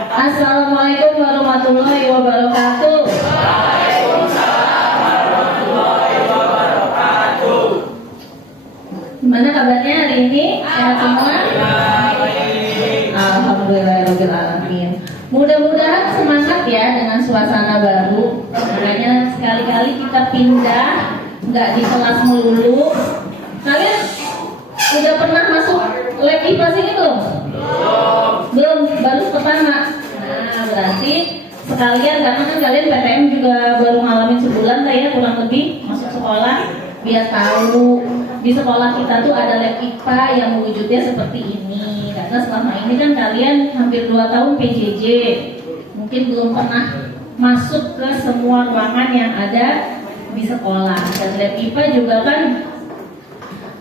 Assalamualaikum warahmatullahi wabarakatuh. Gimana kabarnya hari ini? Sehat semua? Alhamdulillahirobbilalamin. Mudah-mudahan semangat ya dengan suasana baru. Makanya sekali-kali kita pindah, nggak di kelas melulu. Kalian udah pernah masuk lab IPA sini belum? Belum, baru pertama. Nah, berarti sekalian karena kan kalian PTM juga baru ngalamin sebulan lah ya kurang lebih masuk sekolah, biar tahu di sekolah kita tuh ada lab IPA yang wujudnya seperti ini. Karena selama ini kan kalian hampir 2 tahun PJJ, mungkin belum pernah masuk ke semua ruangan yang ada di sekolah. Dan lab IPA juga kan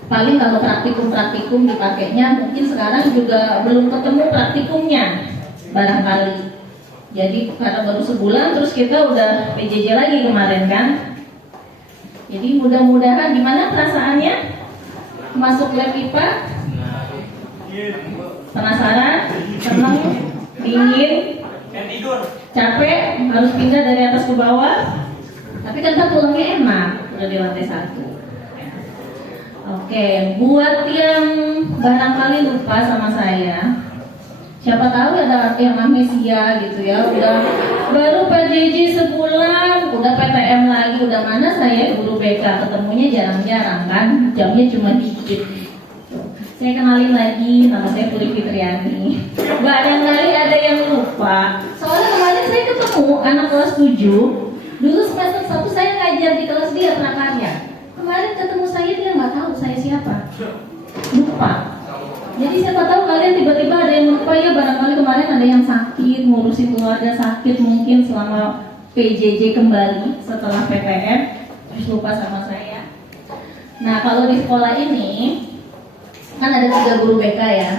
paling kalau praktikum dipakainya mungkin sekarang juga belum ketemu praktikumnya barangkali. Jadi karena baru sebulan terus kita udah PJJ lagi kemarin kan. Jadi mudah-mudahan gimana perasaannya masuk lab IPA? Penasaran? Seneng? Dingin? Capek? Harus pindah dari atas ke bawah? Tapi kan pulangnya enak, udah di lantai 1. Oke, buat yang barangkali lupa sama saya, siapa tahu ada yang amnesia gitu ya, udah baru PJJ sebulan, udah PTM lagi, udah mana saya guru BK, ketemunya jarang-jarang kan, jamnya cuma dikit. Saya kenalin lagi, nama saya Puri Fitriani. Barangkali ada yang lupa, soalnya kemarin saya ketemu anak kelas 7, dulu semester 1 saya ngajar di kelas dia prakarya. Kemarin ketemu saya, dia nggak tahu saya siapa, lupa. Jadi siapa tahu kalian tiba-tiba ada yang lupa ya, barangkali kemarin ada yang sakit, ngurusin keluarga sakit mungkin selama PJJ kembali setelah PTM, terus lupa sama saya. Nah kalau di sekolah ini kan ada 3 guru BK ya.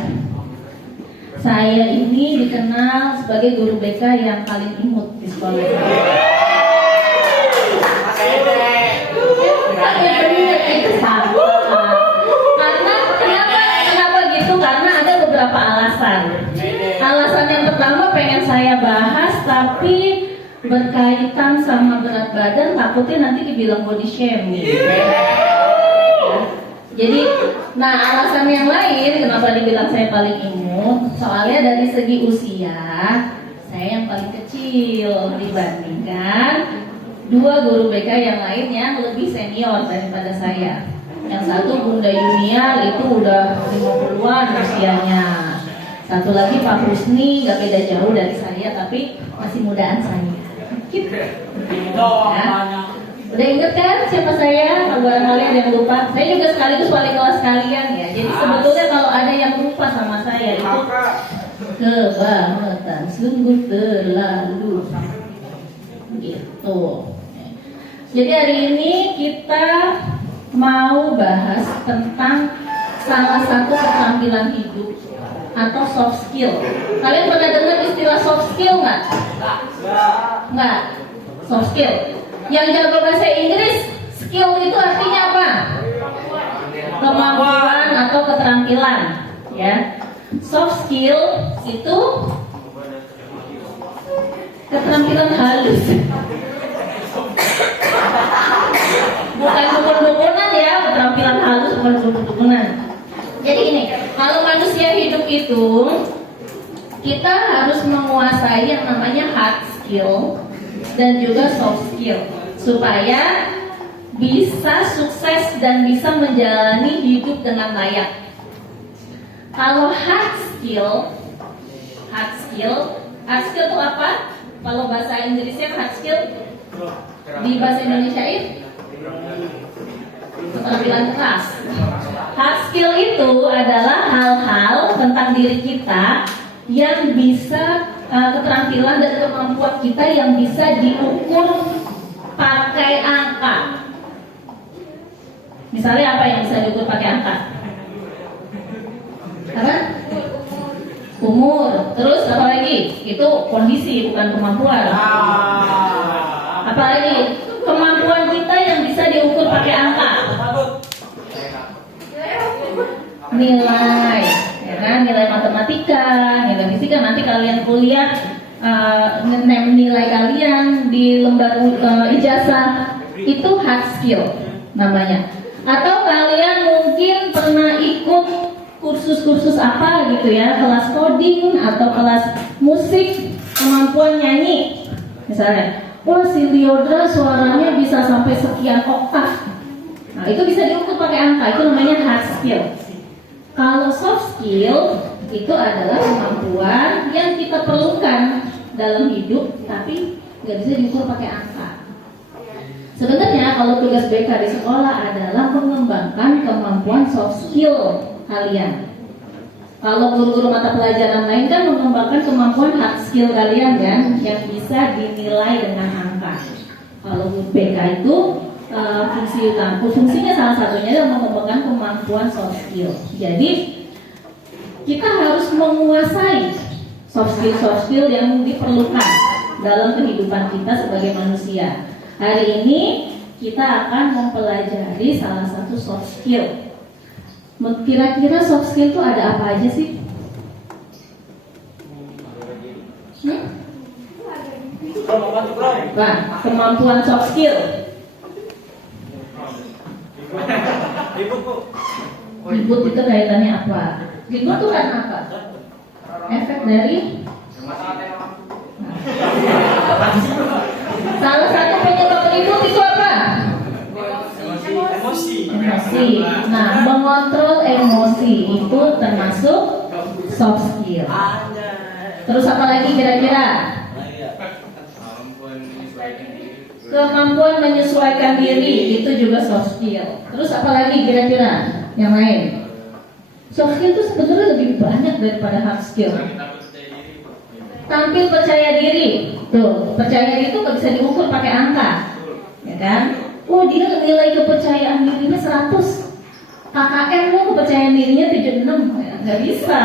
Saya ini dikenal sebagai guru BK yang paling imut di sekolah ini. Kenapa gitu? Karena ada beberapa alasan. Alasan yang pertama pengen saya bahas tapi berkaitan sama berat badan, takutnya nanti dibilang body shaming. Jadi, nah alasan yang lain kenapa dibilang saya paling imut, soalnya dari segi usia saya yang paling kecil dibandingkan 2 guru BK yang lain yang lebih senior daripada saya. Yang satu Bunda Yunia itu udah 50-an usianya. Satu lagi Pak Husni gak beda jauh dari saya tapi masih mudaan saya. Gitu. Ya. Udah inget kan siapa saya? Kalau barangkali ada yang lupa, saya juga sekaligus wali kelas kalian ya. Jadi sebetulnya kalau ada yang lupa sama saya itu kebangetan, sungguh terlalu gitu. Jadi hari ini kita mau bahas tentang salah satu keterampilan hidup atau soft skill. Kalian pernah dengar istilah soft skill nggak? Nggak. Soft skill. Yang jago bahasa Inggris, skill itu artinya apa? Kemampuan atau keterampilan, ya. Soft skill itu keterampilan halus. Bukan dukun-dukunan ya, keterampilan halus bukan dukun-dukunan. Jadi ini, kalau manusia hidup itu kita harus menguasai yang namanya hard skill dan juga soft skill supaya bisa sukses dan bisa menjalani hidup dengan layak. Kalau hard skill itu apa? Kalau bahasa Inggrisnya hard skill, di bahasa Indonesia itu keterampilan keras. Hard skill itu adalah hal-hal tentang diri kita yang bisa keterampilan dan kemampuan kita yang bisa diukur pakai angka. Misalnya apa yang bisa diukur pakai angka? Apa? Umur. Terus apa lagi? Itu kondisi bukan kemampuan. Apa lagi? Kemampuan kita yang bisa diukur pakai angka. Nilai, ya kan? Nilai matematika matematika, nilai fisika. Nanti kalian kuliah nilai kalian di lembar ijazah itu hard skill namanya. Atau kalian mungkin pernah ikut kursus-kursus apa gitu ya, kelas coding atau kelas musik, kemampuan nyanyi misalnya. Wah, si Liodra suaranya bisa sampai sekian oktav. Nah, itu bisa diukur pakai angka, itu namanya hard skill. Kalau soft skill itu adalah kemampuan yang kita perlukan dalam hidup, tapi nggak bisa diukur pakai angka. Sebenarnya kalau tugas BK di sekolah adalah mengembangkan kemampuan soft skill kalian. Kalau guru-guru mata pelajaran lain kan mengembangkan kemampuan hard skill kalian kan, yang bisa dinilai dengan angka. Kalau BK itu fungsinya salah satunya adalah mengembangkan kemampuan soft skill. Jadi kita harus menguasai soft skill yang diperlukan dalam kehidupan kita sebagai manusia. Hari ini kita akan mempelajari salah satu soft skill. Kira-kira soft skill itu ada apa aja sih? Nah, kemampuan soft skill. Ribut itu kaitannya apa? Ribut itu kan apa? Efek dari salah satu penyebab ribut itu apa? Emosi. Nah, mengontrol emosi itu termasuk soft skill. Terus apa lagi kira-kira? Kemampuan menyesuaikan diri itu juga soft skill. Terus apa lagi kira-kira yang lain? Soft skill itu sebenarnya lebih banyak daripada hard skill. Tampil percaya diri. Tuh, percaya diri itu nggak bisa diukur pakai angka, ya kan? Oh, dia nilai kepercayaan dirinya 100. KKM lo kepercayaan dirinya 76, ya, nggak bisa.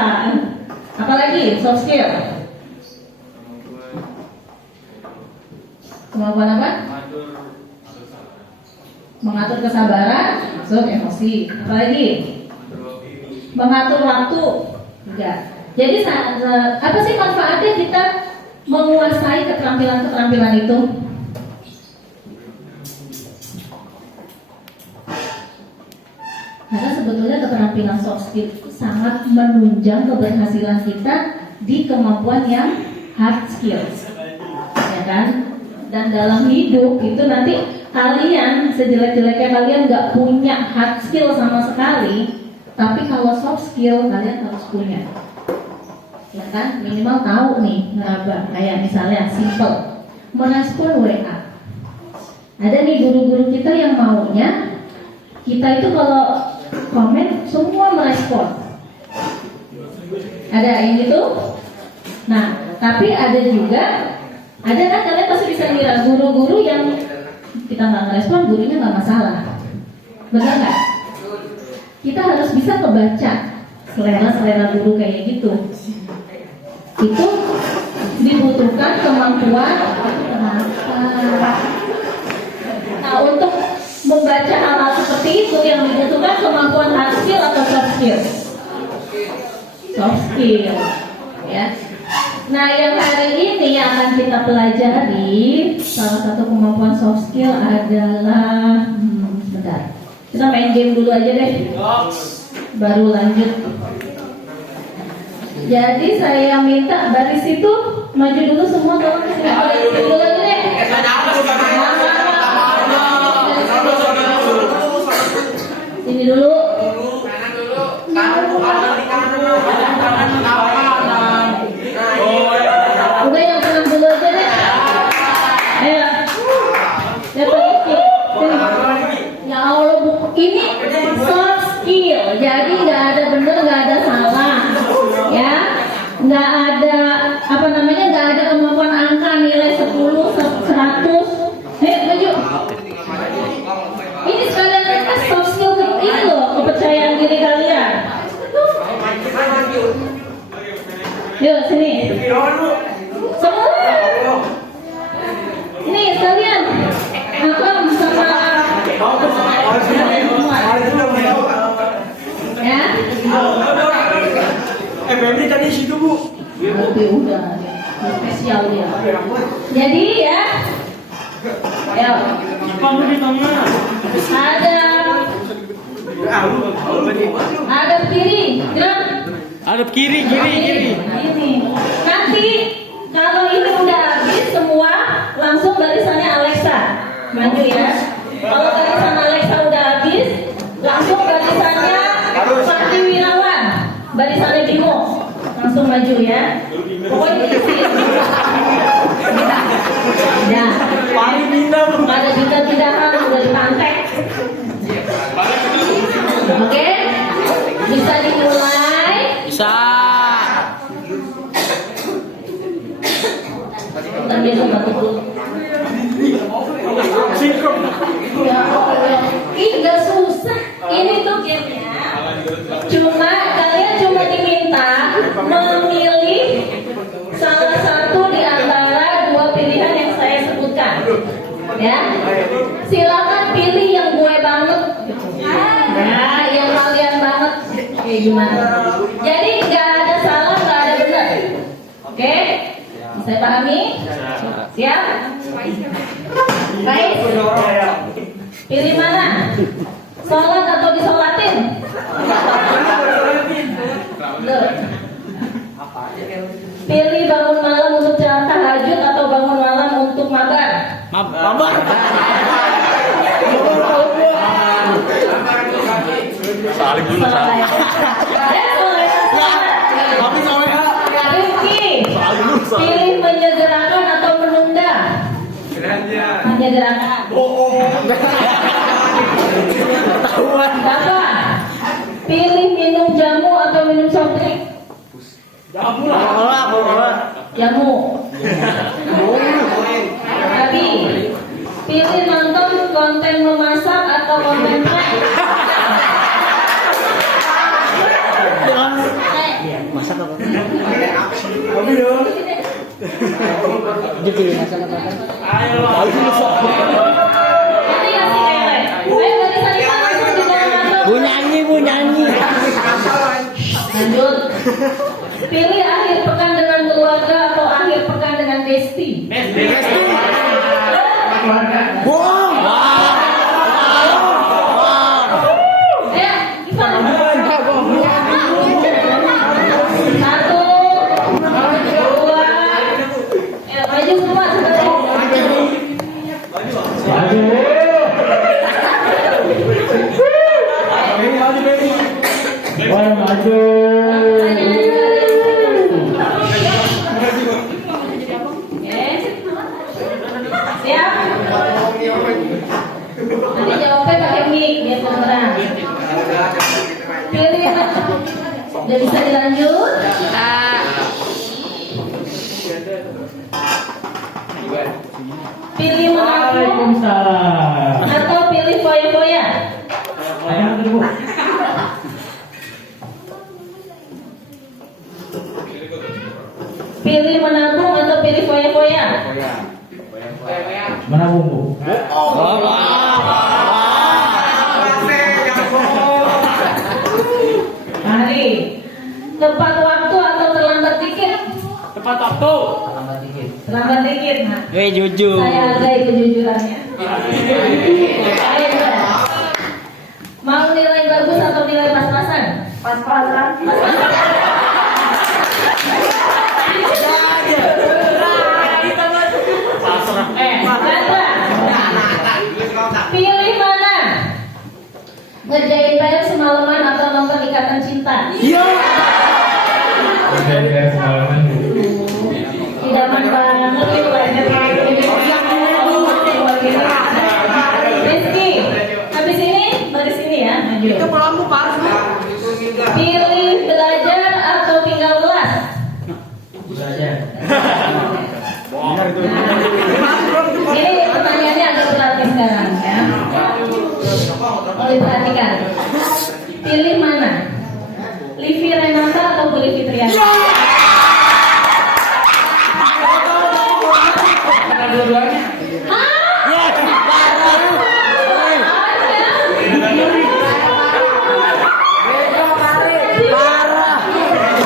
Apalagi soft skill. Kemampuan apa? Mengatur kesabaran, masuk emosi. Apalagi? Mengatur waktu. Enggak. Jadi apa sih manfaatnya kita menguasai keterampilan-keterampilan itu? Karena sebetulnya keterampilan soft skill itu sangat menunjang keberhasilan kita di kemampuan yang hard skill, ya kan? Dan dalam hidup itu nanti kalian sejelek-jeleknya kalian nggak punya hard skill sama sekali, tapi kalau soft skill kalian harus punya, ya kan? Minimal tahu nih ngeraba, kayak misalnya simple merespon WA. Ada nih guru-guru kita yang maunya kita itu kalau komen semua merespon. Ada yang gitu. Nah, tapi ada juga, ada kan kalian pasti bisa ngira guru-guru yang kita nggak merespon, gurunya nggak masalah. Benar nggak? Kita harus bisa ngebaca selera guru kayak gitu. Itu dibutuhkan kemampuan. Nah, untuk membaca hal-hal seperti itu yang dibutuhkan kemampuan hard skill atau soft skill? Soft skill, ya. Nah, yang hari ini yang akan kita pelajari salah satu kemampuan soft skill adalah sebentar. Kita main game dulu aja deh. Baru lanjut. Jadi saya minta baris itu maju dulu semua, tolong kesini dulu aja deh. Sini dulu. Udah yang tenang dulu aja deh. Ayo. Ya Allah, buku ini soft skill. Jadi nggak ada bener, nggak ada salah. Ya, nggak ada apa namanya, nggak ada kemampuan angka nilai 10, 100. Maju. Ini sekalian tes soft skill ini loh, kepercayaan diri kalian. Yuk sini. Semua. Nih sekalian. Akam sama ya. Febri tadi situ Bu. Tapi udah spesial dia. Jadi ya, ayo. Kamu di tengah. Ada kiri, gerak. Ada kiri. Ini. Nanti kalau ini udah habis semua, langsung barisannya Alexa maju ya. Kalau barisan Alexa udah habis, langsung barisannya Fakti Wirawan, barisannya Bimo, langsung maju ya. Pokoknya isi. Ya. Paling pindah Bu. Ada pindah-pindahan udah dipantek. Oke, bisa dimulai. Bisa. Kita biasa batu dulu. Sinkron. Ya Allah, ih gak susah. Ini tuh gamenya. Kalian cuma diminta memilih salah satu di antara dua pilihan yang saya sebutkan. Ya, silakan pilih yang gue banget. Nah, yang kalian banget. Kayak gimana? Jadi nggak ada salah, nggak ada benar. Oke? Bisa pahami? Siap? Baik. Pilih mana? Sholat atau disolatin? Loh. Pilih bangun malam untuk tahajud atau bangun malam untuk mabar? Mabar. Saling dulu Selesai. Tapi sampai Rifki, pilih menyegerakan atau menunda? Menyegerakan. Bapak, pilih minum jamu atau minum soft drink? Jamu. Tapi pilih nonton konten memasak atau konten prank? Masak apa? Tapi dong. Jadi masak apa? Ayo. Ini ya si Lele. Ayo dari sana langsung di bawah masuk. Bu nyanyi. Lanjut. Pilih akhir pekan dengan keluarga atau akhir pekan dengan besti? Ya, gimana? Satu, dua, maju semua Maju. Siap? Nanti jawabnya pakai mic biar kedengeran. Pilih. Udah bisa dilanjut? Pilih mengaku Waalaikumsalam. atau pilih foya-foya? Pilih menabung atau pilih foya-foya? Menabung Bu. Hari. Tepat waktu atau terlambat dikit? Tepat waktu. Terlambat dikit. Nah, Jujur. saya hargai kejujurannya. Baik, Mbak. Mau nilai bagus atau nilai pas-pasan? Pas-pasan. Pilih mana? Ngerjain PR semalaman atau nonton Ikatan Cinta? Tidak banget itu Rizky, habis ini baris ini ya, maju. Itu pelambu pas. Pilih belajar atau tinggal kelas? Belajar. Ini pertanyaannya agak berat sekarang ya. Oleh perhatikan. Pilih mana? Livi Renata atau Bu Livi Triana? Dua-duanya.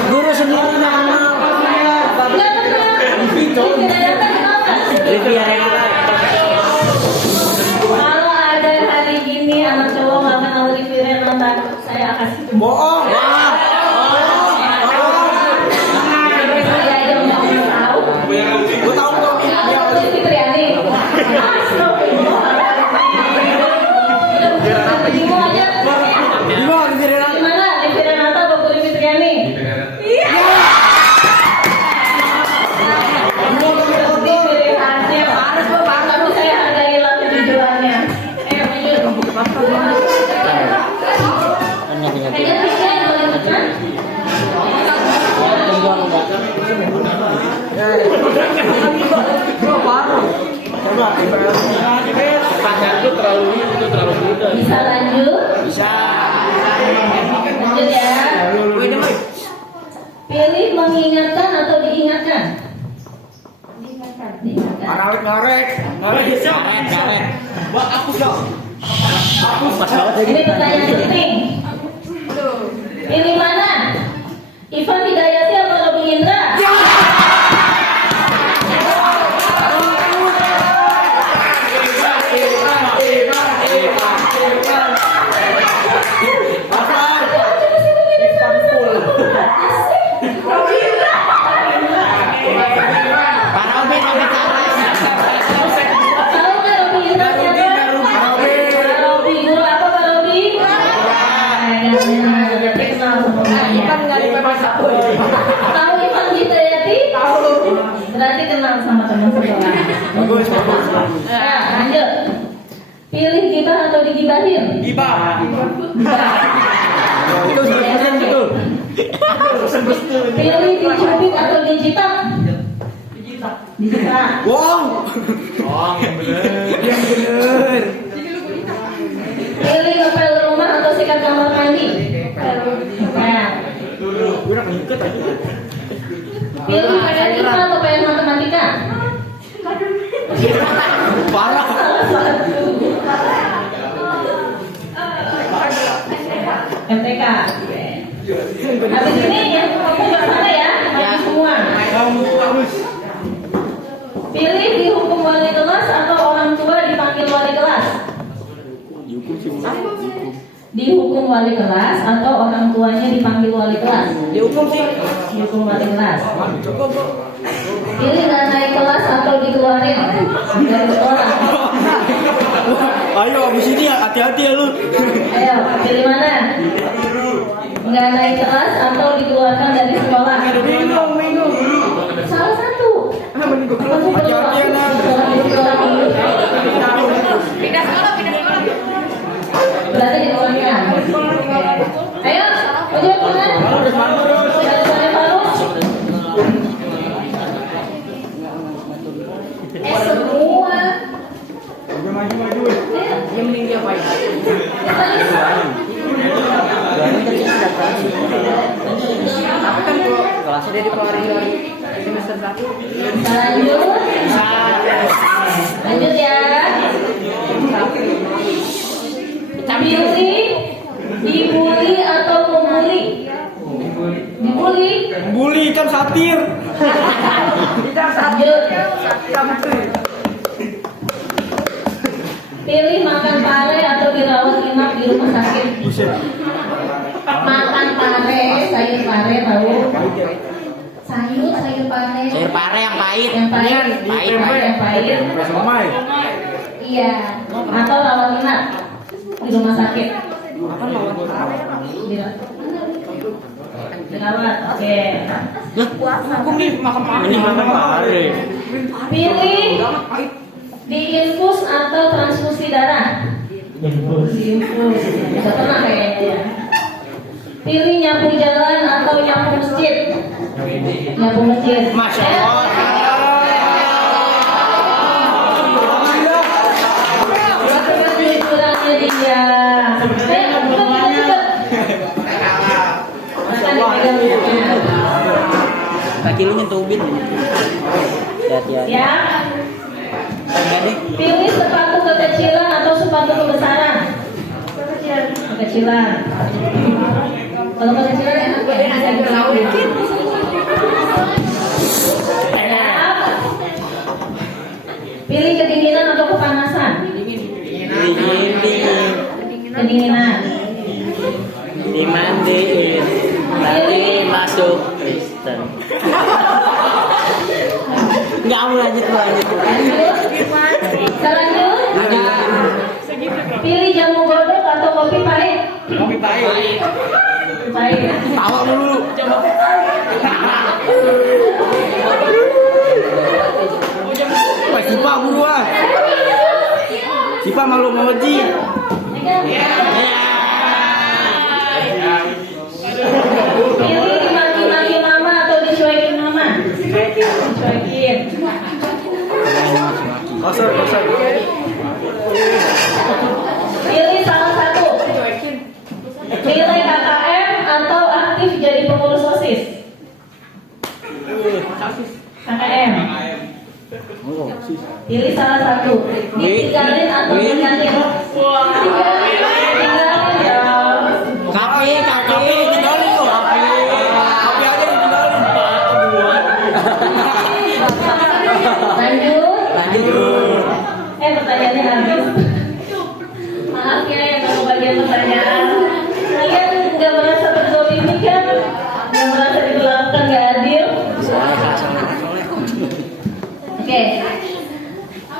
Guru Renata kenal nggak? Olivia Renata. Kalau ada hari gini anak cowok nggak kenal Olivia Renata, saya akan Bohong. saya yang nggak tahu. Gue tahu tuh. Ada Olivia Fitriani. Bingung aja. Gimana sih Renata? Gimana Olivia Renata atau Olivia Fitriani? Iya. Pilihannya, tapi saya hargailah kejujurannya. Lanjut. Kayaknya bisa yang boleh tekan. Pertanyaan itu terlalu muda. Bisa lanjut. Bisa. Lanjut ya. Pilih mengingatkan atau diingatkan. Diingatkan. Ngarek. Buat aku dong. Ini pertanyaan penting. Pilih mana? Ivan Hidayati atau Robi Indra? Tahu nggak Robi Indra siapa? Robi guru apa Pak Robi? Tahu Ivan Hidayati? Berarti kenal sama teman sekolah. Bagus. Nah, lanjut. Pilih gibah atau digibahin? Gibah. Pilih dicubit atau dijitak? Dijitak. Bohong. Yang bener. Pilih ngepel rumah atau sikat kamar mandi? Nah, pilih PN IPA atau PN matematika? Parah. Salah satu. MTK. Habis ini yang kamu nggak sana ya, habis semua. Pilih dihukum wali kelas atau orang tua dipanggil wali kelas? Dihukum wali kelas atau orang tuanya dipanggil wali kelas? Dihukum wali kelas. Pilih nggak naik kelas atau dikeluarin dari sekolah? Ayo abis ini hati-hati ya lu. Ayo, pilih mana? Nggak naik kelas atau dikeluarkan dari sekolah? Salah satu. Hati-hati ya Nan. Pindah sekolah. Berarti dikeluarkan. Ayo, udah pulang. Dari sore Farus. Semua. Maju. Yang mending dia baik. Kelasnya dia dikeluarin dari semester 1. Lanjut ya. Pilih dibully atau membuli? Dibully. Bully ikan satir. Lanjut. Pilih makan pare atau dirawat inap di rumah sakit? Makan pare, sayur pare tahu? Sayur pare. Sayur pare yang pahit. Yang pahit. Yang pahit. Somai. Iya. Atau rawat inap di rumah sakit? Dirawat. Oke. Ini makan pare. Pilih diinfus atau transfusi darah? Diinfus. Udah pernah kayaknya. Pilih nyapu jalan atau nyapu masjid? Nyapu masjid. Masya Allah. Kurangnya dia. Cepet. Kaki lu nyentubin. Hati-hati. Ya. Pilih sepatu kekecilan atau sepatu kebesaran? Kekecilan. Kalau kekecilan enak ya, bisa dilawan. pendinginan. Dimandiin, nanti masuk Kristen. Enggak mau lanjut. Selanjutnya, pilih jamu godok atau kopi pahit. Kopi pahit. Pahit. Tawa dulu. Wah, Sipa buruan. Sipa malu mau Ji. Pilih dimaki-maki mama atau dicuekin mama. Dicuekin. Kosor. Pilih salah satu. Pilih KKM atau aktif jadi pengurus OSIS. KKM. Pilih salah satu. Ditinggalin atau ditinggalin? Tinggalin ya. Kafe. Tinggalin loh. Kopi aja ditinggalin. Lanjut. Pertanyaannya habis. Maaf ya yang kalau bagian pertanyaan. Kalian nggak merasa terzolimi kan? Nggak merasa diperlakukan nggak adil? Oke.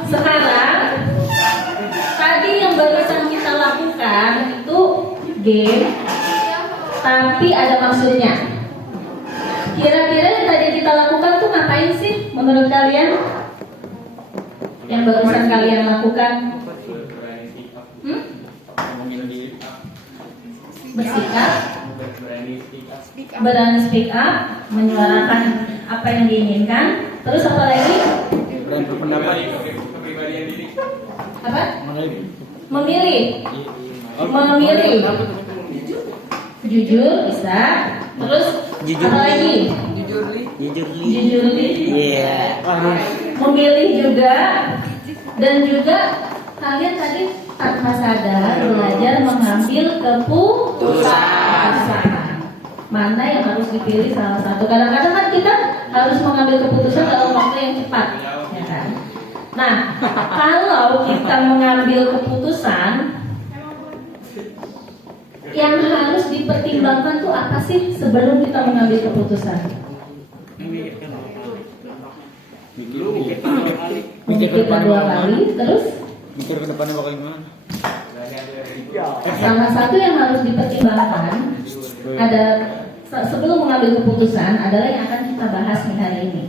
Sekarang tadi yang barusan kita lakukan itu game, tapi ada maksudnya. Kira-kira yang tadi kita lakukan tuh ngapain sih menurut kalian? Yang barusan kalian lakukan? Bersikap, berani speak up, menyuarakan apa yang diinginkan. Terus apa lagi? Berani berpendapat. Apa? Memilih. Jujur bisa. Terus apa lagi? Jujur li. Iya. Memilih juga. Dan juga kalian tadi tanpa sadar belajar mengambil keputusan. Mana yang harus dipilih salah satu. Kadang-kadang kan kita harus mengambil keputusan dalam waktu yang cepat, ya kan? Nah, kalau kita mengambil keputusan, yang harus dipertimbangkan tuh apa sih sebelum kita mengambil keputusan? Mikirkan 2 kali, terus Mikir ke depannya bakal gimana? salah satu yang harus dipertimbangkan ada sebelum mengambil keputusan adalah yang akan kita bahas nih hari ini,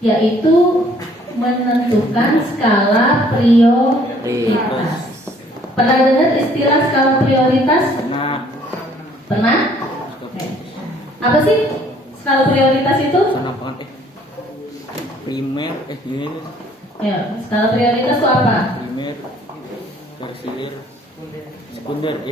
yaitu menentukan skala prioritas. Pernah dengar istilah skala prioritas? Pernah? Oke. Apa sih skala prioritas itu? Sana banget primer gini. Ya, skala prioritas itu apa? Primer, tersier, sekunder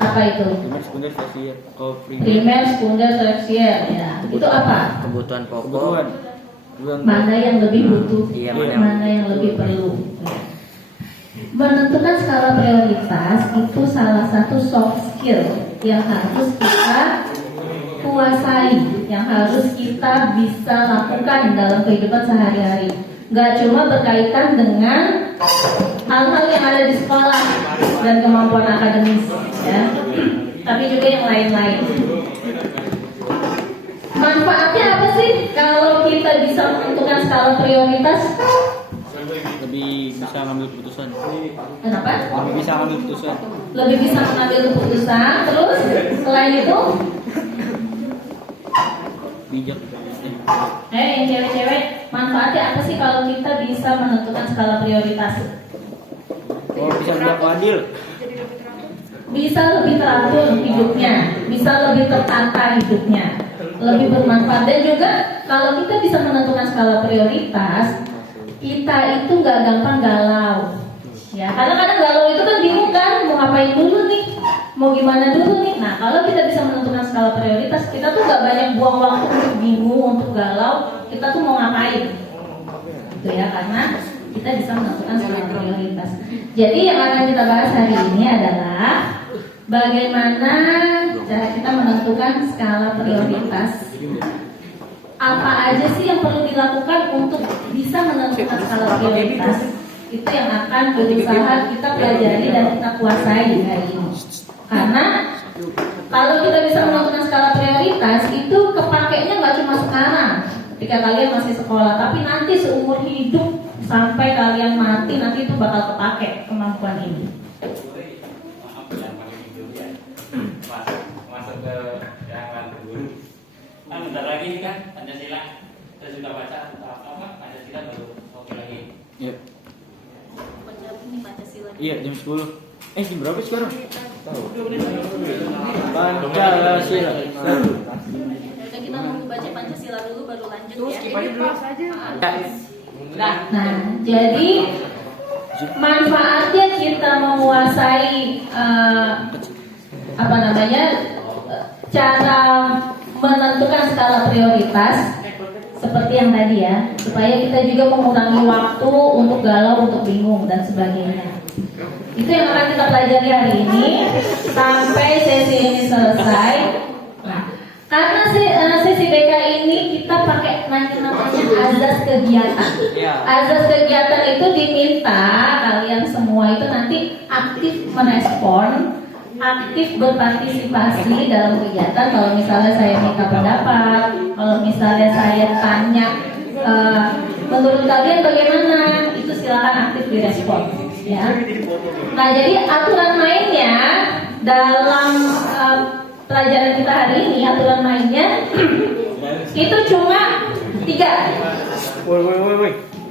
Apa itu? Primer, sekunder, tersier. Kalau Primer, sekunder, tersier. Ya, itu apa? Kebutuhan pokok. kebutuhan. Mana yang lebih butuh? Iya, Mana yang lebih perlu? Menentukan skala prioritas itu salah satu soft skill yang harus kita kuasai, yang harus kita bisa lakukan dalam kehidupan sehari-hari. Gak cuma berkaitan dengan hal-hal yang ada di sekolah dan kemampuan akademis, ya, tapi juga yang lain-lain. Manfaatnya apa sih kalau kita bisa menentukan skala prioritas? Lebih bisa ngambil keputusan. Kenapa? Lebih bisa ngambil keputusan. Lebih bisa mengambil keputusan. Terus selain itu, Bijak. yang cewek-cewek, manfaatnya apa sih kalau kita bisa menentukan skala prioritas? Oh, bisa berlaku adil. Bisa lebih teratur hidupnya, bisa lebih tertata hidupnya, lebih bermanfaat. Dan juga kalau kita bisa menentukan skala prioritas, kita itu nggak gampang galau. Ya, karena kadang galau itu kan bingung kan, mau ngapain dulu nih, mau gimana dulu nih. Nah, kalau kita bisa menentukan skala prioritas, kita tuh nggak banyak buang waktu untuk bingung, untuk galau. Kita tuh mau ngapain? Gitu ya, karena kita bisa menentukan skala prioritas. Jadi yang akan kita bahas hari ini adalah bagaimana cara kita menentukan skala prioritas. Apa aja sih yang perlu dilakukan untuk bisa menentukan skala prioritas? Itu yang akan berusaha kita pelajari dan kita kuasai hari ini. Karena kalau kita bisa menentukan skala prioritas, itu kepakainya nggak cuma sekarang ketika kalian masih sekolah, tapi nanti seumur hidup sampai kalian mati, nanti itu bakal kepake kemampuan ini. Masuk ke yang dulu. Kan bentar lagi kan Pancasila. Saya sudah baca apa Pancasila baru oke lagi. Iya. Ini Pancasila. Iya, jam 10. Jam berapa sekarang? Pancasila. Kita mau baca Pancasila dulu baru lanjut ya. Nah, Jadi manfaatnya kita menguasai cara menentukan skala prioritas seperti yang tadi ya, supaya kita juga mengurangi waktu untuk galau, untuk bingung dan sebagainya. Itu yang akan kita pelajari hari ini sampai sesi ini selesai. Nah, karena sesi BK ini kita pakai namanya azas kegiatan. Azas kegiatan itu diminta kalian semua itu nanti aktif merespon, aktif berpartisipasi dalam kegiatan. Kalau misalnya saya minta pendapat, kalau misalnya saya tanya menurut kalian bagaimana, itu silakan aktif direspon ya. Nah, jadi aturan mainnya dalam pelajaran kita hari ini, aturan mainnya itu cuma 3.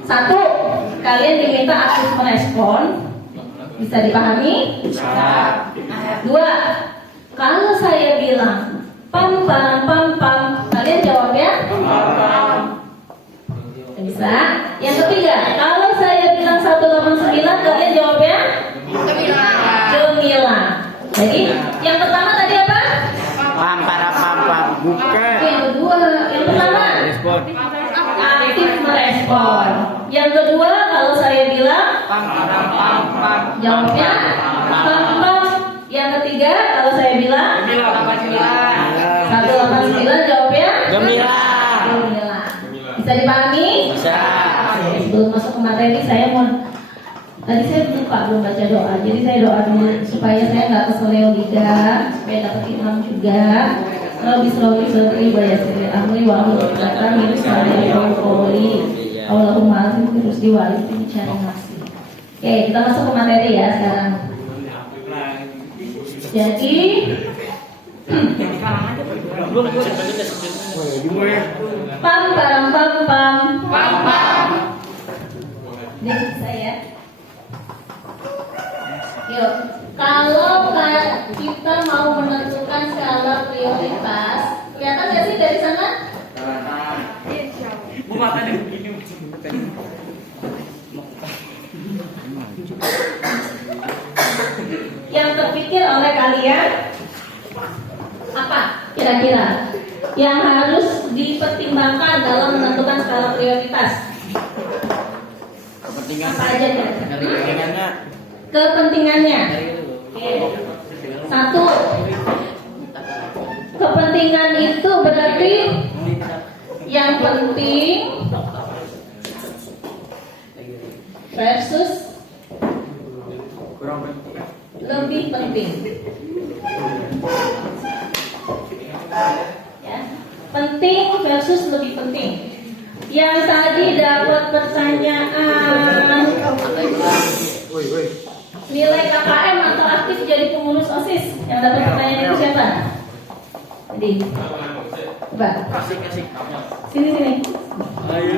Satu, kalian diminta aktif merespon. Bisa dipahami? Dua, kalau saya bilang pam pam pam pam, kalian jawabnya pam. Bisa. Yang ketiga, kalau saya bilang 189, kalian jawabnya gemilang. Jadi yang pertama tadi apa? pam para pam pam. Bukan. Yang kedua, yang pertama Respon. aktif merespon. Yang kedua, kalau saya bilang jawabnya pam pam. Yang ketiga, kalau saya bilang 189, jawabnya Gemilang. gemilang. Bisa dipahami? Bisa. Sebelum masuk ke materi, saya mau tadi saya belum baca doa, jadi saya doa dulu supaya saya nggak keseleo lidah, supaya dapat ilham juga. Slowly ibadah sendiri. Amri wa amri kata mirus koli. Allahumma azim terus diwali bicara nasi. Oke, kita masuk ke materi ya sekarang. Jadi pam pam pam pam. Ini saya. Yuk, kalau kita mau menentukan skala prioritas, kelihatan nggak sih dari sana? Bu mata deh begini. Yang terpikir oleh kalian apa kira-kira yang harus dipertimbangkan dalam menentukan skala prioritas? Kepentingan. Apa aja kira-kira? Kepentingannya. Kepentingannya. Oke. Satu, kepentingan itu berarti yang penting versus lebih penting. Ya. Penting versus lebih penting. Yang tadi dapat pertanyaan nilai KKM atau aktif jadi pengurus OSIS, yang dapat pertanyaan itu siapa? Jadi, coba. Sini. Mel.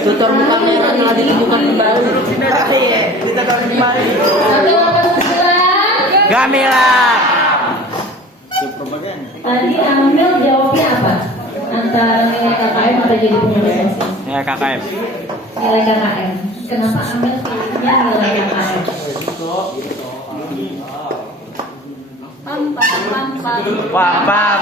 Tutor muka merahnya lagi bukan kembali. Gemilang. Tadi Amel jawabnya apa? Antara nilai KKM atau jadi pengurus OSIS? Ya KKM. Nilai KKM. Kenapa Amel pilihnya nilai KKM? Pam pam.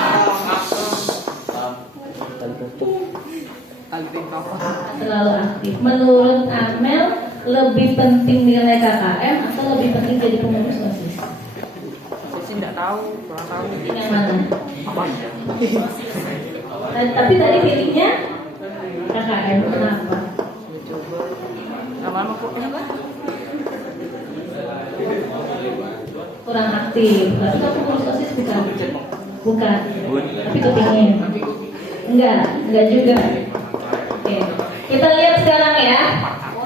Terlalu aktif. Menurut Amel, lebih penting nilai KKM atau lebih penting jadi pengurus OSIS? Saya sih nggak tahu, kurang tahu. Yang mana? Tapi tadi pilihnya KKM, kenapa? Coba. Lama-lama kok kenapa? Kurang aktif. Tapi kamu pengurus OSIS bukan? Bukan. Tapi kepingin? Enggak juga. Oke. Kita lihat sekarang ya.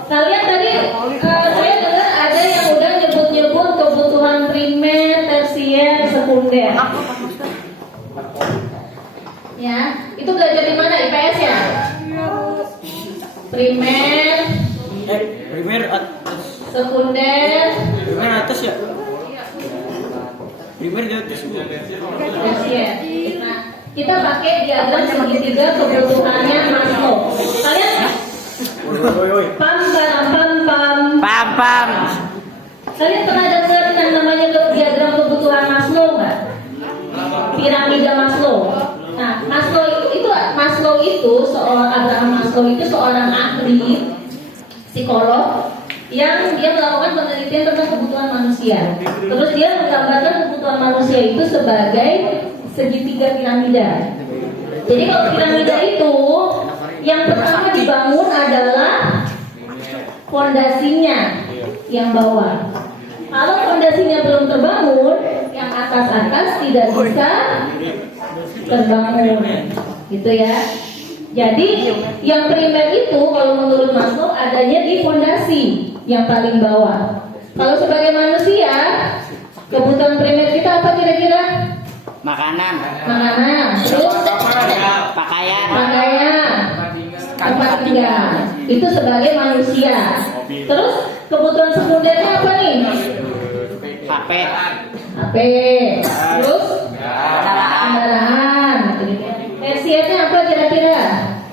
Kalian tadi saya dengar ada yang udah nyebut-nyebut kebutuhan primer, tersier, sekunder. Ya, itu belajar di mana? IPS ya? Primer, Primer atas. sekunder, Primer atas ya? Primer di atas. tersier. Nah, kita pakai diagram segitiga kebutuhannya Maslow. Kalian pam. Pam. Kalian pernah dengar yang namanya diagram kebutuhan Maslow nggak? Piramida Maslow. Nah, Maslow itu Abraham Maslow itu seorang ahli psikolog yang dia melakukan penelitian tentang kebutuhan manusia. Terus dia menggambarkan kebutuhan manusia itu sebagai segitiga piramida. Jadi kalau piramida itu yang pertama dibangun adalah fondasinya yang bawah. Kalau fondasinya belum terbangun, yang atas tidak bisa terbangun, gitu ya. Jadi yang primer itu kalau menurut Maslow adanya di fondasi yang paling bawah. Kalau sebagai manusia, kebutuhan primer kita apa kira-kira? Makanan. Terus Pakaian. tempat tinggal. Itu sebagai manusia. Terus kebutuhan sekundernya apa nih? HP. Terus kendaraan. Tersiernya apa kira-kira?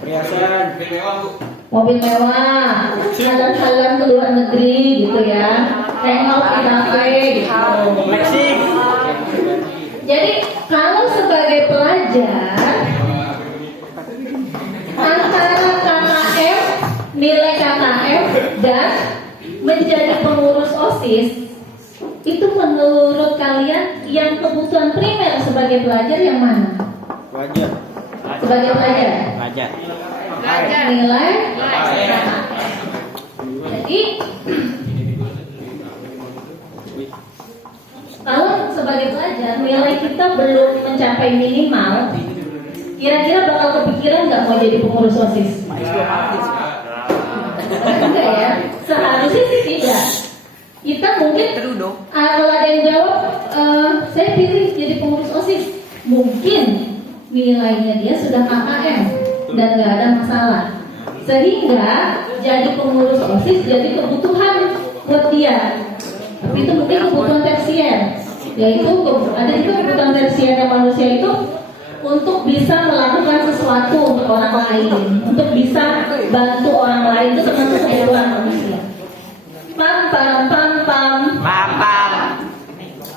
Perhiasan. Mobil mewah, jalan-jalan ke luar negeri gitu ya, hangout di kafe gitu. Jadi kalau sebagai pelajar antara KKM, nilai KKM dan menjadi pengurus OSIS, itu menurut kalian yang kebutuhan primer sebagai pelajar yang mana? Wajar. Sebagai pelajar? Wajar. Nilai. Jadi kalau sebagai pelajar nilai kita belum mencapai minimal, kira-kira bakal kepikiran nggak mau jadi pengurus OSIS? Enggak ya, seharusnya sih tidak. Kita mungkin kalau ada yang jawab, saya pilih jadi pengurus OSIS, mungkin nilainya dia sudah KKM dan nggak ada masalah, sehingga jadi pengurus OSIS jadi kebutuhan buat dia. Tapi itu mungkin kebutuhan tersier, yaitu ada juga kebutuhan tersier yang manusia itu untuk bisa melakukan sesuatu untuk orang lain, untuk bisa bantu orang lain, itu termasuk kebutuhan manusia. Pam.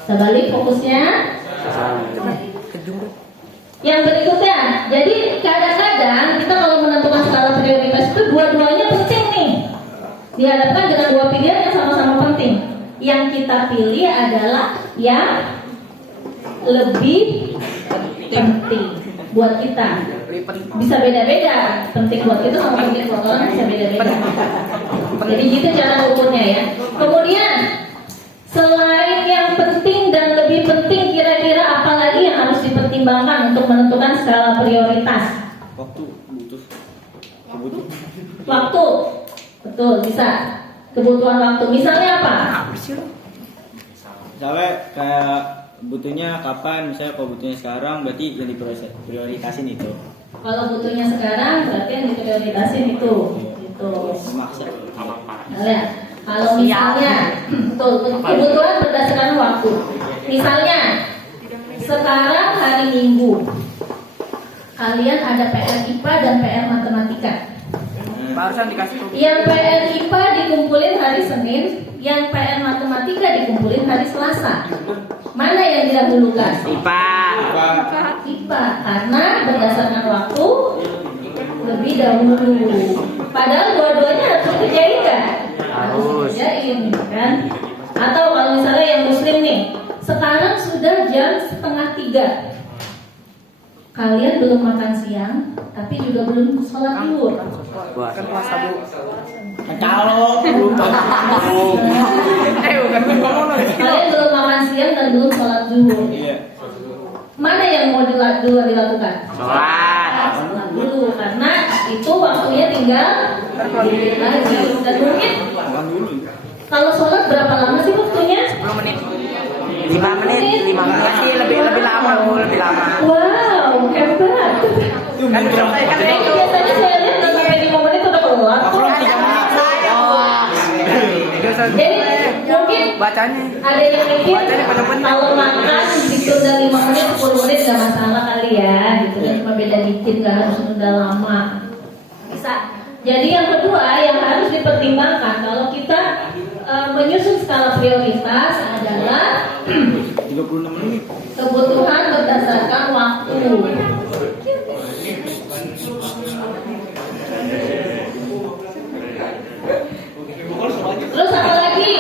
Sebalik fokusnya. Yang berikutnya, jadi kadang-kadang kita kalau menentukan skala prioritas itu dua-duanya penting nih. Dihadapkan dengan dua pilihan yang sama-sama penting. Yang kita pilih adalah yang lebih penting buat kita. Bisa beda-beda, penting buat kita sama penting buat orang bisa beda-beda. Jadi gitu cara ukurnya ya. Kemudian selain yang penting dan lebih penting, kira-kira apa lagi yang harus dipertimbangkan untuk menentukan skala prioritas? Waktu, betul, bisa. Kebutuhan waktu, misalnya apa? Misalnya kayak butuhnya kapan, misalnya kalau butuhnya sekarang berarti yang diprioritasin itu. Kalau butuhnya sekarang berarti yang diprioritasin itu. Gitu. Memaksa. Lihat, kalau misalnya kebutuhan berdasarkan waktu. Misalnya sekarang hari Minggu, kalian ada PR IPA dan PR matematika. Barusan dikasih tuh. Yang PR IPA dikumpulin hari Senin, yang PR matematika dikumpulin hari Selasa. Mana yang didahulukan? IPA. IPA, karena berdasarkan waktu lebih dahulu. Padahal dua-duanya harus dikerjain nggak? Harus. Kerjain, kan? Atau kalau misalnya yang muslim nih, sekarang sudah jam 2:30. Kalian belum makan siang, tapi juga belum sholat zuhur. Kan puasa Bu. Kalau belum Kalian belum makan siang dan belum sholat zuhur. iya. Mana yang mau dulu dilakukan? Sholat. Sholat dulu, karena itu waktunya tinggal lagi. Dan mungkin Makan dulu. kalau sholat berapa lama sih waktunya? 10 menit. 5 menit, 5 menit sih lebih lama Bu, lebih lama. Wow, hebat. Itu mungkin Biasanya saya lihat udah sampai 5 menit udah keluar. Jadi mungkin Bacanya. ada yang mikir kalau makan ditunda 5 menit 10 menit gak masalah kali ya gitu kan, cuma beda dikit gak harus nunda lama, bisa. Jadi yang kedua yang harus dipertimbangkan kalau kita menyusun skala prioritas adalah 36 menit. kebutuhan berdasarkan waktu. Terus apa lagi?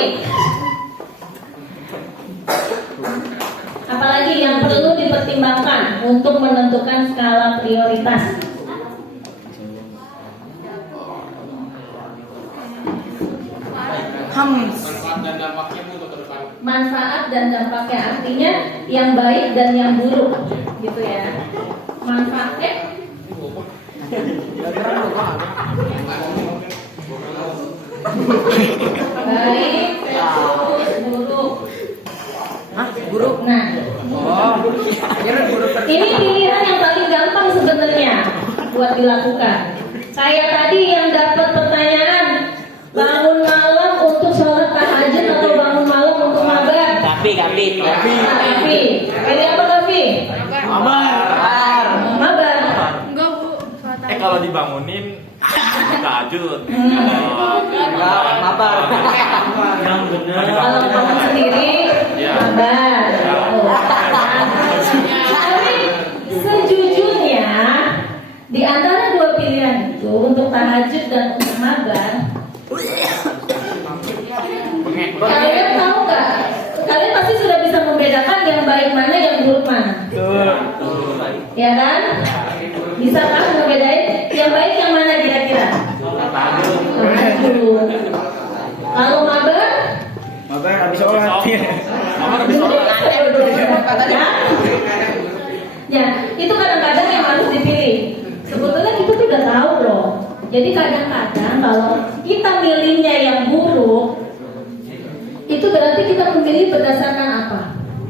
Apalagi yang perlu dipertimbangkan untuk menentukan skala prioritas? Dan dampaknya Bu ke depan. Manfaat dan dampaknya, artinya yang baik dan yang buruk, gitu ya. Manfaatnya baik versus buruk. Hah, buruk. Nah, Oh. ini pilihan yang paling gampang sebenarnya buat dilakukan. Kayak tadi yang dapat pertanyaan, bangun malam untuk sholat tahajud atau bangun malam untuk mabar? Tapi. Kafi, pilih apa Kafi? Mabar. Mabar. Kalau dibangunin tahajud. Mabar. Yang benar. Kalau kamu sendiri, Ya. mabar. Tapi sejujurnya di antara dua pilihan itu untuk tahajud dan untuk mabar, kalian tahu nggak? Kalian pasti sudah bisa membedakan yang baik mana, yang buruk mana. Ya kan? Bisa kan membedain yang baik yang mana kira-kira? Tahajud. Kalau mabar? Mabar habis sholat. Ya, itu kadang-kadang yang harus dipilih. Sebetulnya kita tuh udah tahu loh. Jadi kadang-kadang kalau kita milihnya yang buruk, itu berarti kita memilih berdasarkan apa?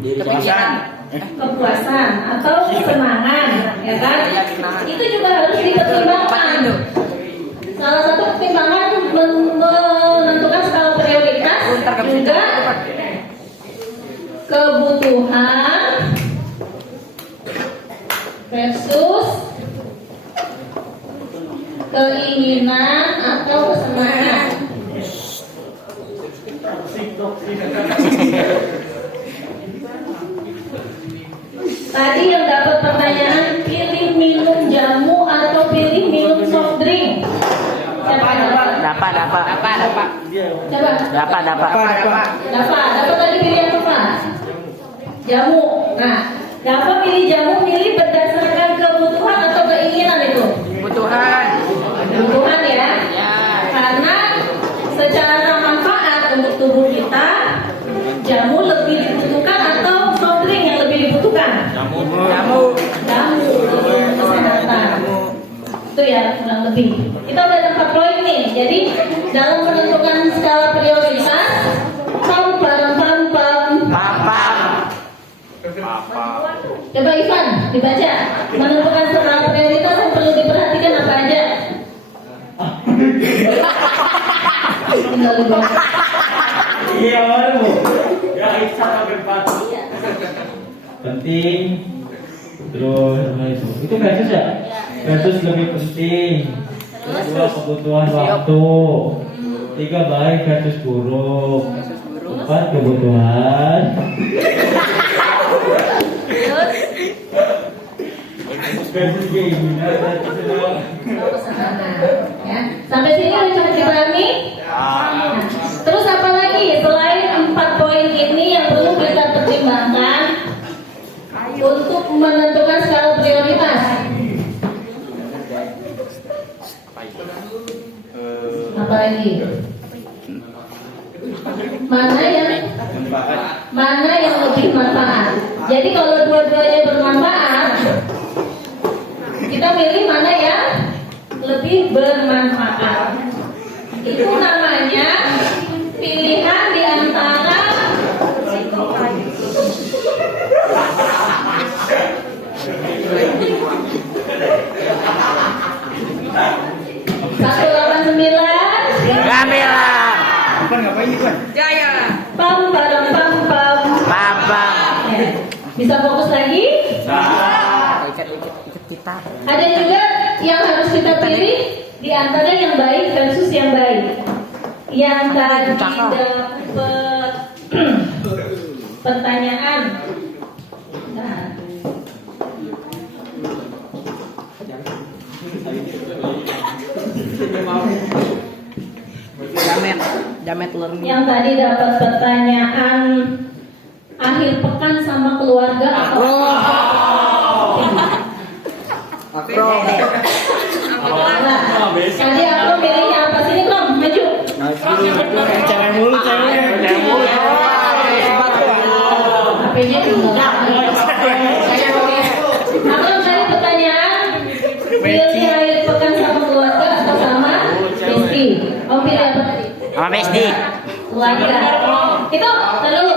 Kepikiran. Kepuasan atau kesenangan, ya kan? Itu juga harus dipertimbangkan. Salah satu pertimbangan menentukan skala prioritas juga kebutuhan versus keinginan atau kesenangan. Tadi yang dapat pertanyaan, pilih minum jamu atau pilih minum soft drink? Siapa dapat? Dapat. Coba. Dapat tadi pilih apa Pak? Jamu. Nah, dapat pilih jamu, pilih berdasarkan kebutuhan atau keinginan itu? Kebutuhan. Kebutuhan ya. Karena secara manfaat untuk tubuh kita, jamu lebih dibutuhkan atau soft drink yang lebih dibutuhkan? Jamu untuk kesehatan. Itu ya kurang lebih. Kita udah dapat poin nih. Jadi dalam menentukan skala prioritas, coba Ivan dibaca. Menentukan skala prioritas yang perlu diperhatikan apa aja? Tinggal di bawah. Iya baru. Ya, Isa berempat. Penting. Terus apa itu versus ya? Versus lebih penting. Kedua kebutuhan waktu. 3 baik versus buruk. 4 kebutuhan. Versus gaming. Ya. Sampai sini udah cukup dipahami? Nah, terus apa lagi selain 4 poin ini yang perlu kita pertimbangkan untuk menentukan skala prioritas? Apa lagi? Mana yang lebih manfaat? Jadi kalau dua-duanya bermanfaat, kita pilih mana yang lebih bermanfaat. Itu namanya pilihan di antara satu 89 Kamera. Apa ngapain nih, Pan? pam pam pam pam. Papa. Ya. Bisa fokus lagi? Ikat kita. Ada juga yang harus kita pilih di antara yang baik versus yang baik. Yang tadi dapat pertanyaan. Nah. Jamet learning. Yang tadi dapat pertanyaan akhir pekan sama keluarga atau Nah, tadi aku milihnya apa sini Kom? Maju. Cewek mulu, cewek. HP-nya tinggal. Aku tadi pertanyaan pilih akhir pekan sama keluarga atau sama Besti? Om pilih apa tadi? Sama Besti. Keluarga. Itu dulu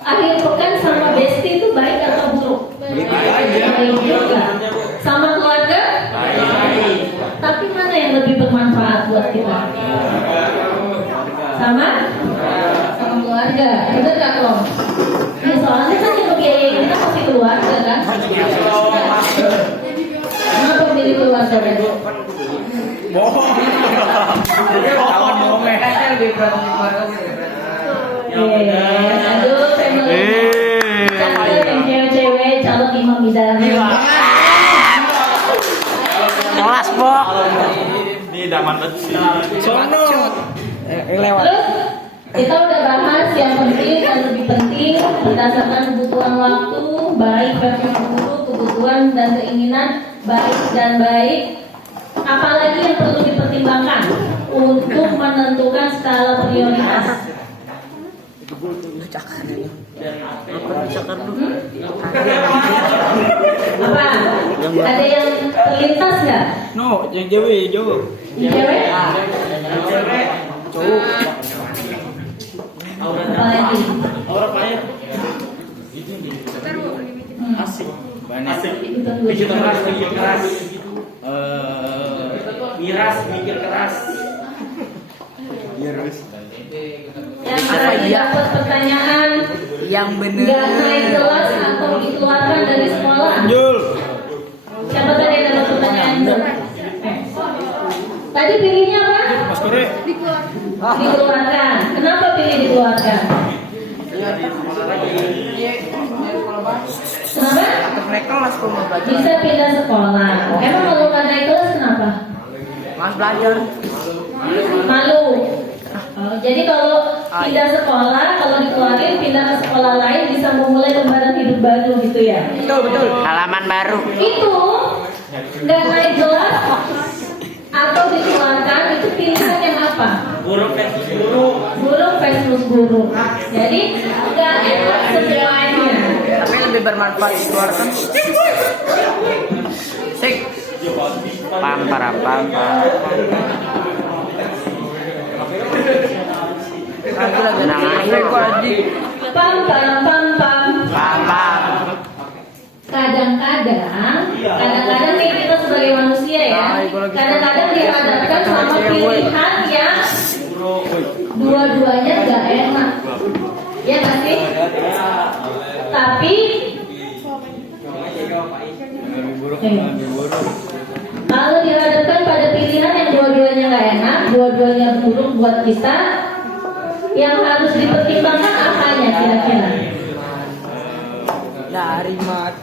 akhir pekan sama Besti itu baik atau buruk? Baik juga. Sama keluarga? Tapi mana yang lebih bermanfaat buat kita? Sama keluarga. Betul nggak Om? Ya, soalnya kan yang membiayai kita pasti keluarga kan? Kenapa pilih keluarga? Aduh, family. Cantik yang cewek-cewek calon imam idaman. Kelas, Bo. Ini daman banget sih. Sono. Lewat. Terus kita udah bahas yang penting dan lebih penting berdasarkan kebutuhan waktu, baik versus buruk, kebutuhan dan keinginan baik dan baik. Apalagi yang perlu dipertimbangkan untuk menentukan skala prioritas. Apa? Ada yang terlintas nggak? No, yang cewek, jauh. Yang cewek? Apa lagi? Asik. Asik. Itu keras. Mikir keras. yang tadi dapat pertanyaan Yang bener. nggak naik kelas atau dikeluarkan dari sekolah. Jul. Siapa tadi yang dapat pertanyaan itu? Tadi pilihnya apa? Mas Kore. Dikeluarkan. Kenapa pilih dikeluarkan? Kenapa? Naik kelas kok mau belajar. Bisa pindah sekolah. Emang kalau nggak naik kelas kenapa? Mas belajar. Malu. Oh, jadi kalau pindah sekolah, kalau dikeluarin pindah ke sekolah lain bisa memulai lembaran hidup baru gitu ya. Betul. Halaman baru. Itu nggak naik kelas atau dikeluarkan itu pilihan yang apa? Buruk versus buruk. Buruk versus buruk. Jadi nggak enak semuanya. Tapi lebih bermanfaat dikeluarkan. Sik. Pam para pam. Aku lagi nangis kok lagi. Pam pam pam pam. Pam pam. Kadang-kadang nih kita sebagai manusia ya, kadang-kadang dihadapkan sama pilihan yang dua-duanya gak enak, ya nggak sih? Tapi kalau dihadapkan pada pilihan yang dua-duanya gak enak, dua-duanya buruk buat kita, yang harus dipertimbangkan apanya kira-kira? Dari mat.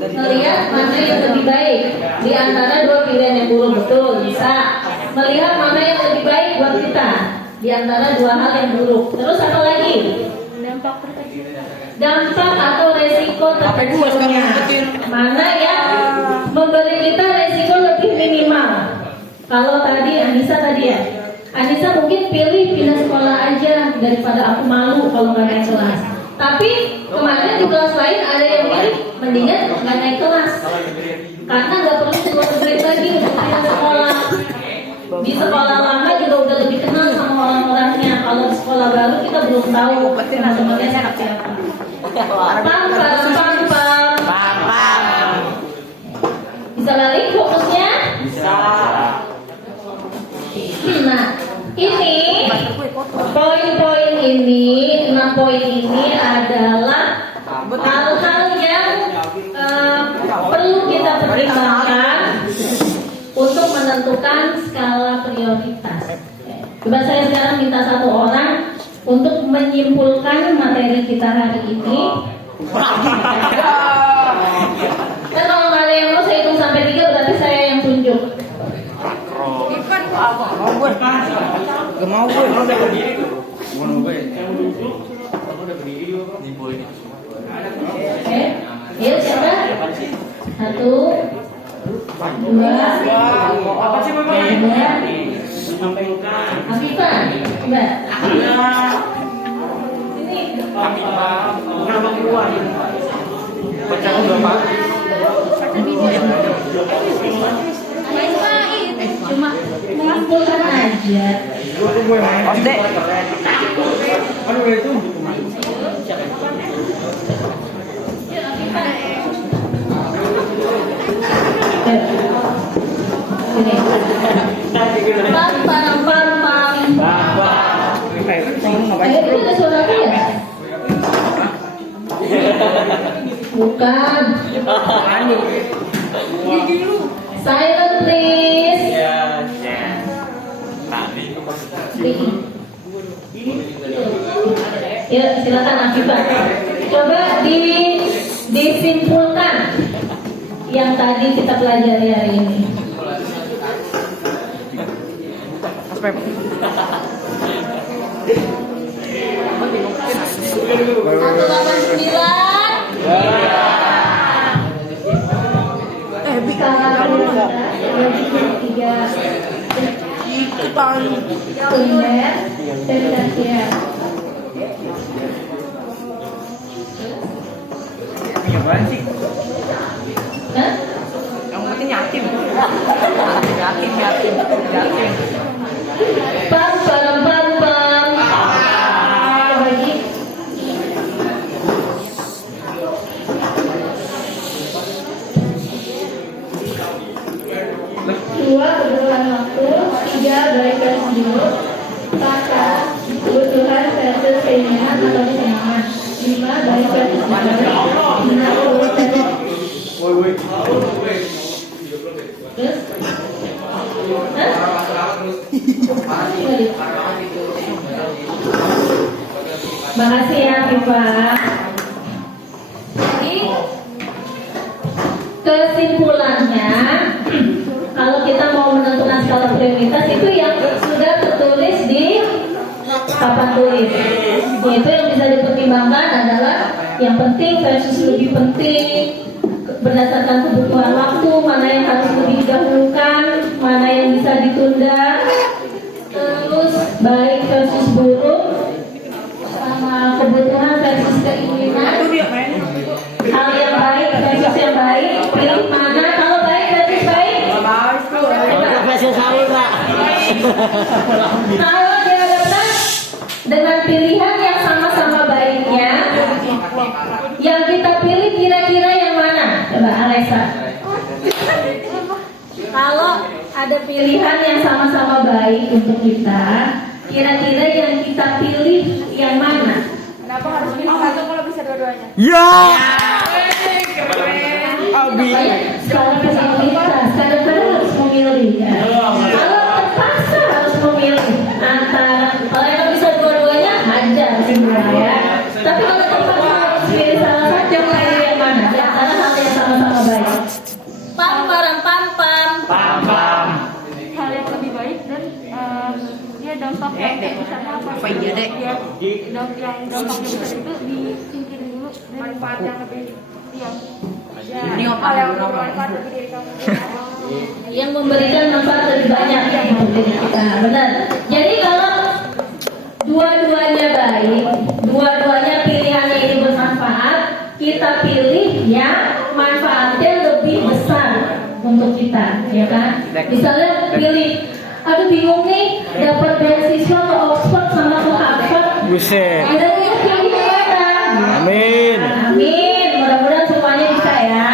Melihat mana yang lebih baik di antara dua pilihan yang buruk, betul, bisa. Melihat mana yang lebih baik buat kita di antara dua hal yang buruk. Terus apa lagi? Dampak atau resiko terkecilnya. Mana yang memberi kita resiko lebih minimal? Kalau tadi Anissa ya, Anissa mungkin pilih pindah sekolah aja daripada aku malu kalau nggak naik kelas. Tapi kemarin di kelas lain ada yang pilih mendingan nggak naik kelas karena nggak perlu keluar duit lagi untuk pindah sekolah. Di sekolah lama juga udah lebih kenal sama orang-orangnya. Kalau di sekolah baru kita belum tahu teman-temannya seperti apa. Pam. Bisa balik fokusnya? Bisa. Nah, ini poin-poin ini, 6 poin ini adalah hal-hal yang perlu kita pertimbangkan untuk menentukan skala prioritas. Coba saya sekarang minta satu orang untuk menyimpulkan materi kita hari ini. Dan kalau nggak ada yang mau, saya hitung sampai 3, berarti saya yang tunjuk. Gak mau gue, lo udah berdiri tuh. Oke, yuk siapa? 1, 2, 3. Afifah, coba. Ini. Cuma mengumpulkan aja. Osde. Itu ada suara ya? Bukan. Silent please. Ya, silakan Afifah. Coba disimpulkan yang tadi kita pelajari hari ini. Yang penting yakin. Yakin. Pam. Bagi. Dua, kebutuhan waktu. 3, berikan dulu. 4, kebutuhan versus keinginan atau kesenangan. 5, berikan dulu. 6, terus? Makasih ya Afifah. Jadi kesimpulannya, kalau kita mau menentukan skala prioritas itu yang sudah tertulis di papan tulis. Yaitu yang bisa dipertimbangkan adalah yang penting versus lebih penting, berdasarkan kebutuhan waktu, mana yang harus lebih didahulukan, mana yang bisa ditunda, terus baik versus buruk, sama kebutuhan versus keinginan, hal yang baik versus yang baik, pilih mana. Kalau baik versus baik, kalau dihadapkan dengan pilihan yang sama-sama baiknya, yang kita pilih kira-kira yang mana? Coba Alessa. Kalau ada pilihan yang sama-sama baik untuk kita, kira-kira yang kita pilih yang mana? Kenapa harus pilih satu kalau bisa dua-duanya? Ya. Abi. Skala prioritas, kadang-kadang harus memilih ya. Kalau terpaksa harus memilih antara, kalau yang bisa dua-duanya hajar semua ya. Tapi kalau terpaksa harus pilih salah satu, pilih yang mana? Mana hal yang sama-sama baik? Pam pam pam pam. Pam. Hal yang lebih baik dan dia dampak yang besar apa iya, Dek? ya yang dampaknya besar itu disingkirin dulu dan manfaat yang lebih yang Ini apa? hal yang bermanfaat bagi diri kamu. Yang memberikan manfaat lebih banyak untuk diri kita. Benar. Jadi kalau dua-duanya baik, dua-duanya pilihannya ini bermanfaat, kita pilih yang manfaatnya lebih besar untuk kita, ya kan? Misalnya pilih, aduh bingung nih, dapat beasiswa ke Oxford sama ke Harvard. Buset. Ada yang pilih mana? Amin. Amin. Mudah-mudahan semuanya bisa ya.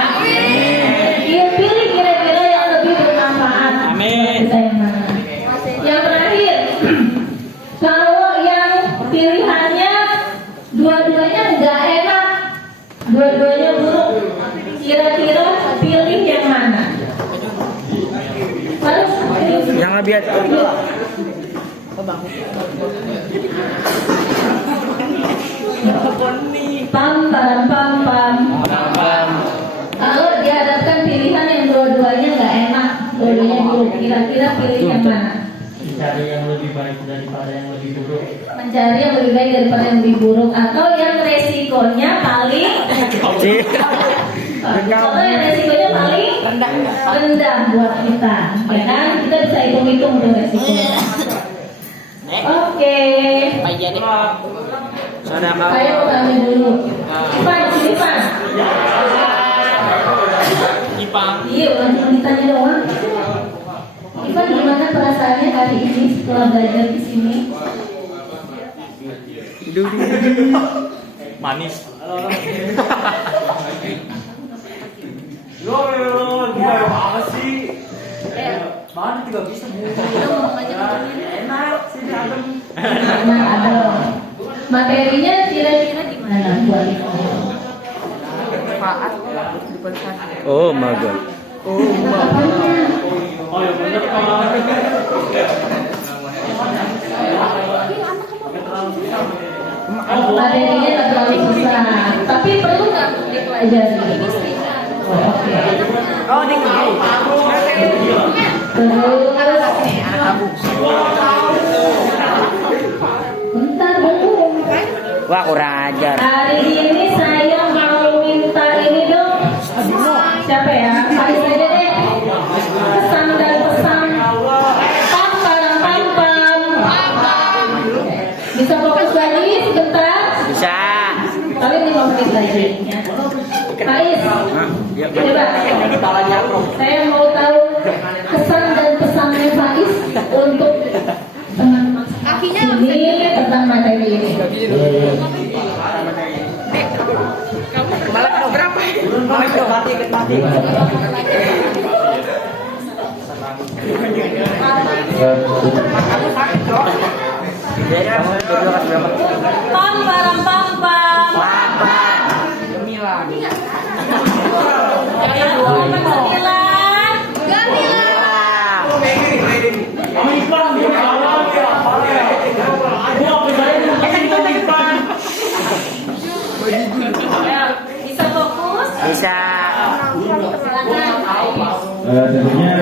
Pilih kira-kira yang lebih bermanfaat. Amin. Bisa yang mana? Yang terakhir, kalau yang pilihannya dua-duanya nggak enak, dua-duanya buruk, kira-kira pilih yang mana? Harus pilih. Yang lebih Pam pam pam pam. Kalau dihadapkan pilihan yang dua-duanya nggak enak, dua-duanya buruk, kira-kira pilih yang mana? Cari yang lebih baik daripada yang lebih buruk. Mencari yang lebih baik daripada yang lebih buruk, atau yang resikonya paling kalau yang resikonya paling rendah buat kita, ya kan? Kita bisa hitung-hitung tuh resikonya. Oke, Saudara saya mau tanya dulu. Ipan. Iya, cuma ditanya doang. Ipan, gimana perasaannya hari ini setelah belajar di sini? Manis. Nah, ada materinya kira-kira gimana buat itu? Oh my god. Materinya tak terlalu susah, tapi perlu nggak dipelajari? Oh, oke. Oh, ini Bentar belum. Wah, kurang ajar. Hari ini saya mau minta ini dong. Siapa ya? Paris aja deh. Pesan dan pesan. Pam pam pam pam. Bisa fokus lagi sebentar? Bisa. Tapi 5 menit lagi. Ya. Paris, coba. Saya mau tahu kesan dan pesannya Faiz untuk teman-teman ini tentang materi ini. Malah berapa? Pam pam pam pam. Bisa fokus? Bisa. Tentunya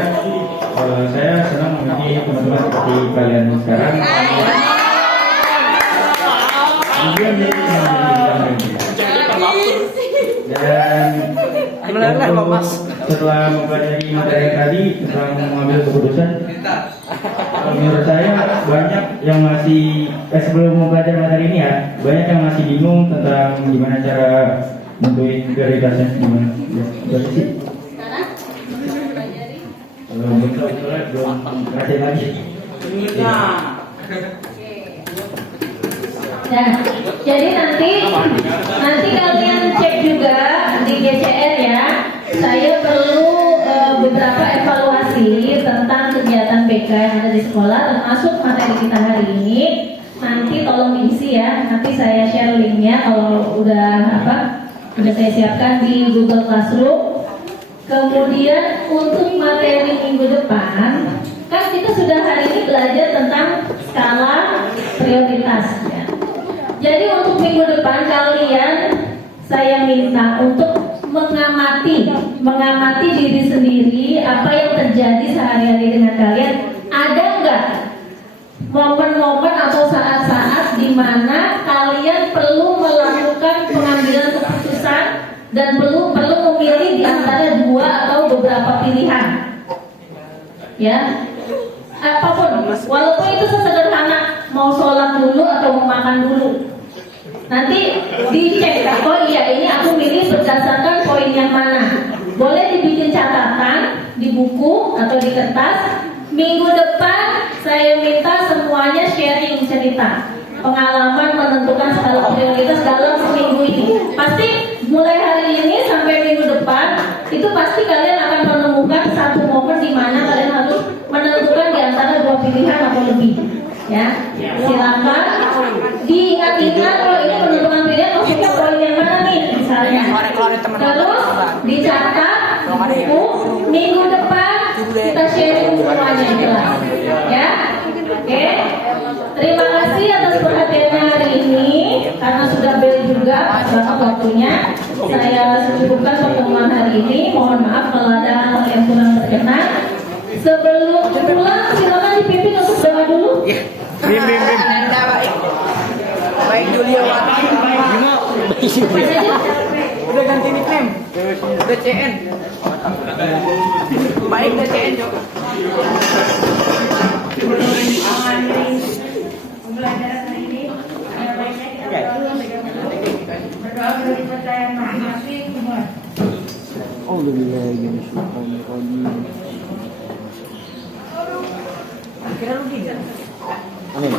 saya senang memiliki teman-teman seperti kalian sekarang. Kemudian jadi dan setelah mempelajari materi tadi, setelah mengambil keputusan, menurut saya banyak yang masih sebelum mempelajari materi ini ya, banyak yang masih bingung tentang gimana cara menentuin prioritasnya gimana. Ya, jadi sih. Betul-betul belum ngerti lagi. Nah, jadi nanti kalian cek juga di GCR ya. Saya perlu beberapa evaluasi tentang kegiatan BK yang ada di sekolah, termasuk materi kita hari ini. Nanti tolong diisi ya. Nanti saya share linknya kalau udah saya siapkan di Google Classroom. Kemudian untuk materi minggu depan, kan kita sudah hari ini belajar tentang skala prioritas ya. Jadi untuk minggu depan kalian saya minta untuk mengamati mengamati diri sendiri, apa yang terjadi sehari-hari dengan kalian. Ada nggak momen-momen atau saat-saat di mana kalian perlu melakukan pengambilan keputusan dan perlu memilih di antara dua atau beberapa pilihan, ya, apapun, walaupun itu sesederhana mau sholat dulu atau mau makan dulu, nanti dicek, oh iya ini aku milih berdasarkan poin yang mana. Boleh dibikin catatan di buku atau di kertas. Minggu depan saya minta semuanya sharing cerita pengalaman menentukan skala prioritas dalam seminggu ini. Pasti mulai hari ini sampai minggu depan itu pasti kalian akan menemukan satu momen di mana kalian harus menentukan di antara dua pilihan atau lebih. Ya, silakan diingat-ingat kalau ini menentukan pilihan maksudnya poin yang mana nih misalnya. Terus dicatat buku, minggu depan kita sharing semuanya jelas. Ya, oke. Terima kasih atas perhatiannya hari ini. Karena sudah bel juga pas banget waktunya. Saya cukupkan pertemuan hari ini. Mohon maaf kalau ada hal yang kurang berkenan. Sebelum pulang silakan dipimpin untuk doa dulu. Bim. Baik dulu ya, Pak. Udah ganti nickname. Udah CN. Baik udah CN juga. Pembelajaran hari ini yang lainnya kita berdoa berpercaya masing-masing semua. Amin.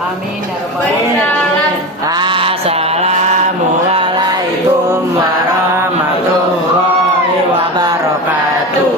Amin ya rabbal alamin. Assalamualaikum warahmatullahi wabarakatuh.